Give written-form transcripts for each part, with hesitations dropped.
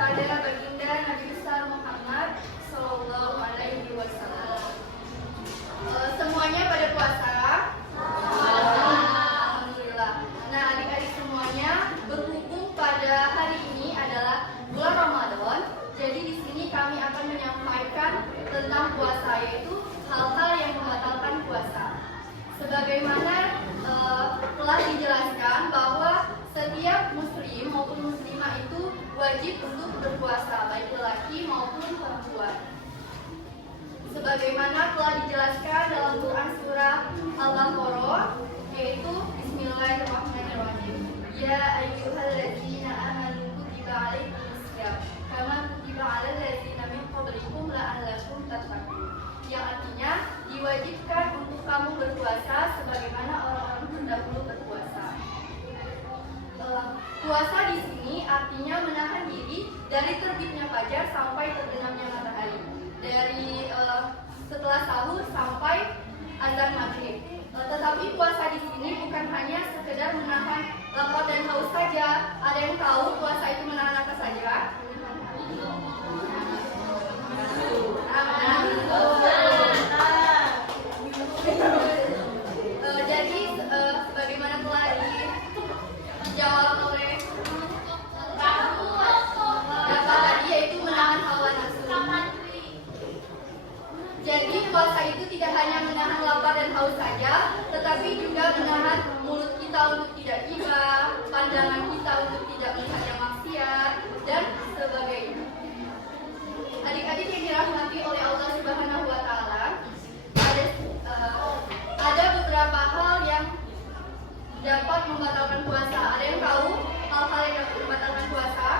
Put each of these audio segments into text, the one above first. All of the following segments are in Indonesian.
kepada baginda Nabi besar Muhammad Sallallahu Alaihi Wasallam. Semuanya pada puasa? Alhamdulillah. Nah, adik-adik semuanya, berhubung pada hari ini adalah bulan Ramadan, jadi di sini kami akan menyampaikan tentang puasa, yaitu hal-hal yang membatalkan puasa. Sebagaimana telah dijelaskan bahwa setiap muslim maupun muslimah itu wajib untuk berpuasa, baik lelaki maupun perempuan. Sebagaimana telah dijelaskan dalam Quran surah Al-Baqarah, yaitu Bismillahirrahmanirrahim. Ya ayyuhalladzina amanu kutiba alaikumusiyam kama kutiba alal ladzina min qablikum la'allakum tattaqun. Yang artinya diwajibkan untuk kamu berpuasa sebagaimana orang-orang terdahulu berpuasa. Puasa di sini artinya menahan diri dari terbitnya fajar sampai terbenamnya matahari, dari setelah sahur sampai azan maghrib. Tetapi puasa di sini bukan hanya sekedar menahan lapar dan haus saja. Ada yang tahu puasa itu menahan apa saja? Jadi sebagaimana telah dijawab oleh Bapak tadi, yaitu menahan hawa nafsu. Jadi puasa itu tidak hanya menahan lapar dan haus saja, tetapi juga menahan mulut kita untuk tidak gibah, pandangan kita untuk tidak melihat yang maksiat, dan sebagainya. Adik-adik yang dirahmati oleh Allah Subhanahu wa Ta'ala, ada beberapa hal yang dapat membatalkan puasa. Ada yang tahu hal-hal yang dapat membatalkan puasa?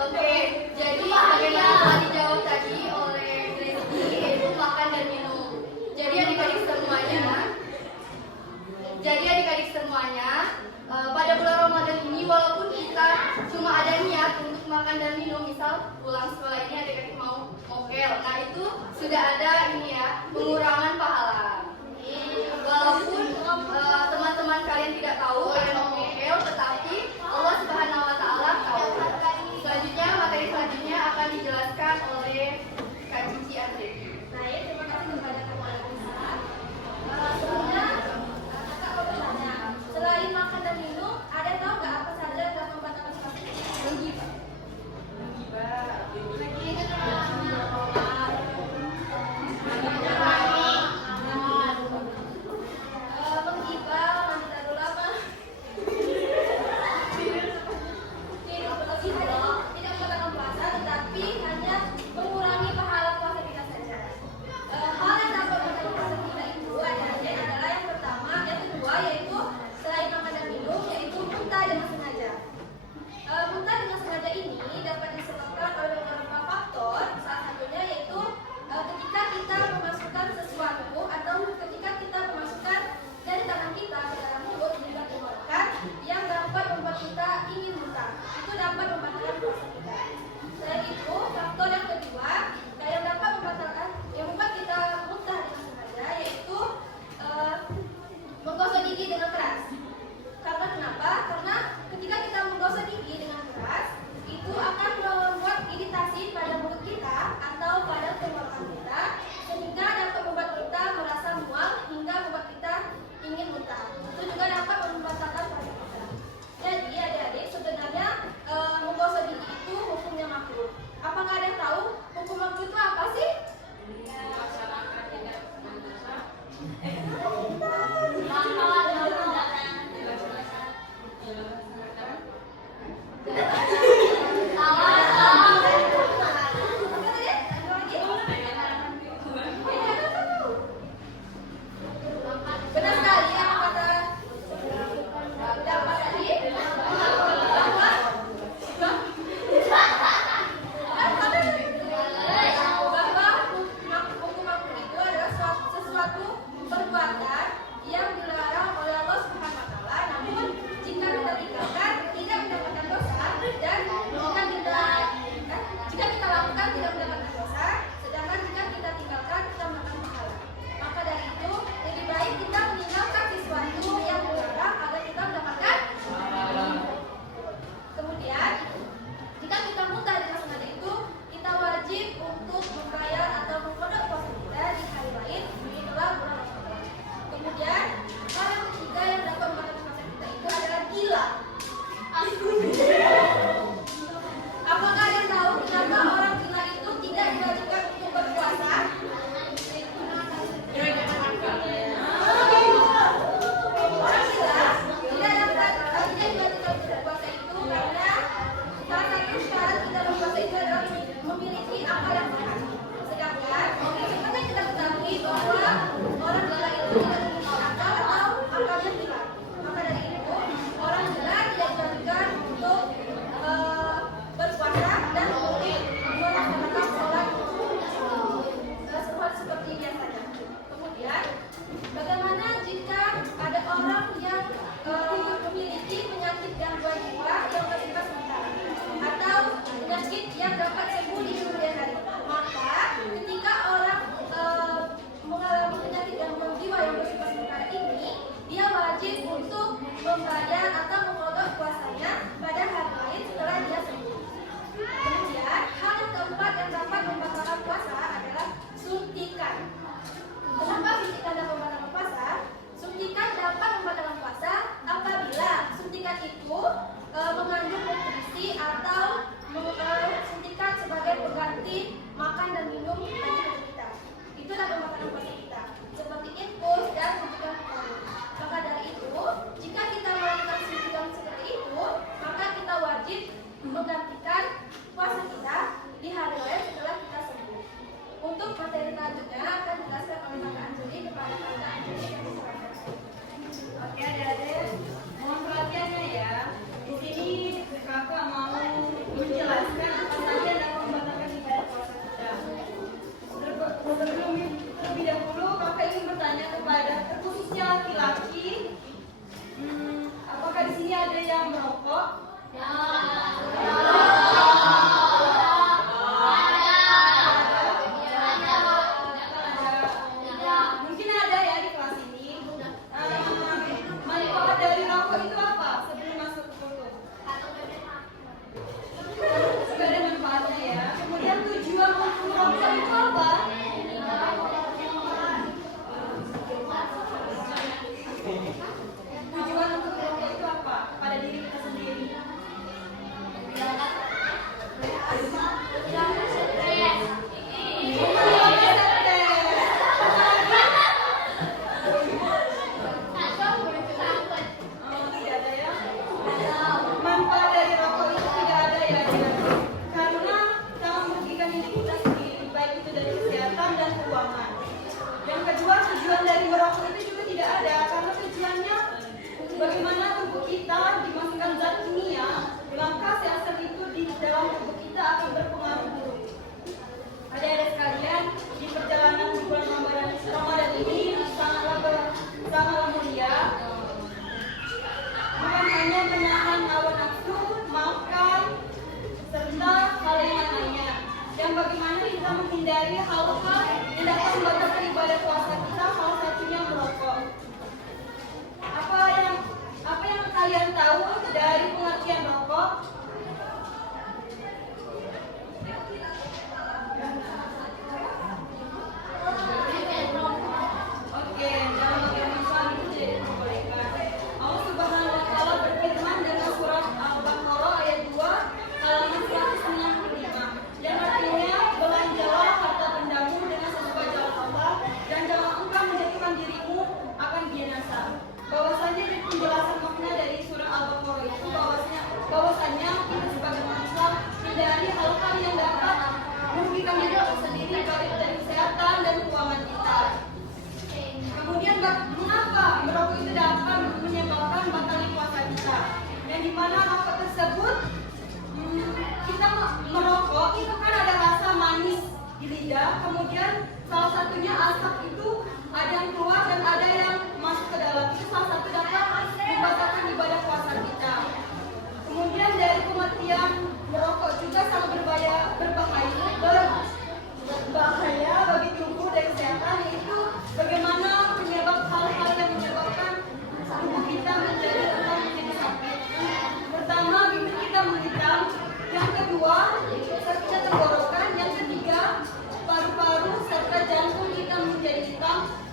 Oke, jadi bagaimana telah dijawab tadi oleh Gracie, yaitu makan dan minum. Jadi adik-adik semuanya, pada bulan Ramadan ini walaupun kita cuma ada niat untuk makan dan minum, misal pulang sekolah ini adik-adik mau mokel, nah itu sudah ada ini ya, pengurangan pahala. Walaupun teman-teman kalian tidak tahu kalian mau mokel, tetapi Allah Subhanahu wa Ta'ala tahu. Selanjutnya, materi selanjutnya akan dijelaskan oleh Kak Cici Andrevi. Baik, terima kasih kepada Waalaikumsalam. Sebelumnya, kakak mau bertanya, selain makan dan minum, ada yang tahu nggak apa saja yang membatalkan puasa?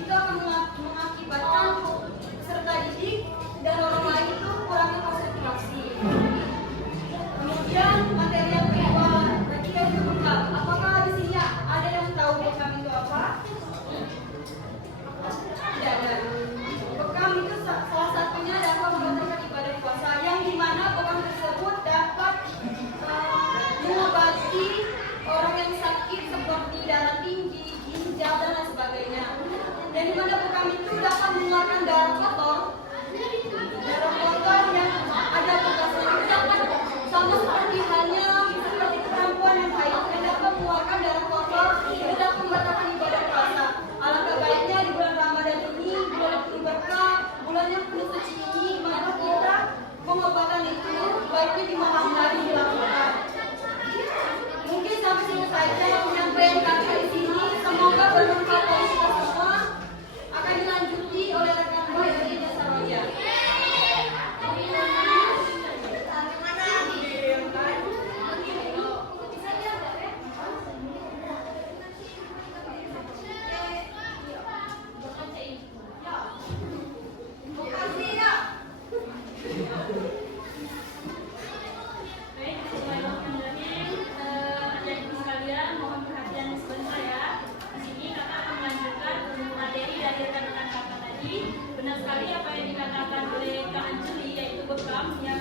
itu akan mengakibatkan peserta didik dan orang lain itu kurangnya konsentrasi. Kemudian materi yang kedua, berarti itu bekam. Apakah di sini ada yang tahu bekam itu apa? Tidak ada. Bekam itu salah satunya dapat membatalkan ibadah puasa, yang dimana bekam tersebut dapat mengobati orang yang sakit seperti darah tinggi, ginjal dan lain sebagainya. Dan dimana bekam itu dapat mengeluarkan darah kotor yang ada bekasnya itu dapat sama seperti halnya seperti perempuan yang haid yang dapat mengeluarkan darah kotor itu dapat membatalkan ibadah puasa. Alangkah baiknya di bulan Ramadan ini, bulan yang penuh berkah, bulan yang penuh suci ini, maka kita pengobatan itu baiknya di malam hari dilakukan. Mungkin sampai sini saja penyampaian kami di sini. Semoga bermanfaat bagi kita semua. Akan dilanjuti oleh rekan saya dari Jasa Raja. Benar sekali apa yang dikatakan oleh Kak Anjeli, yaitu bekam yang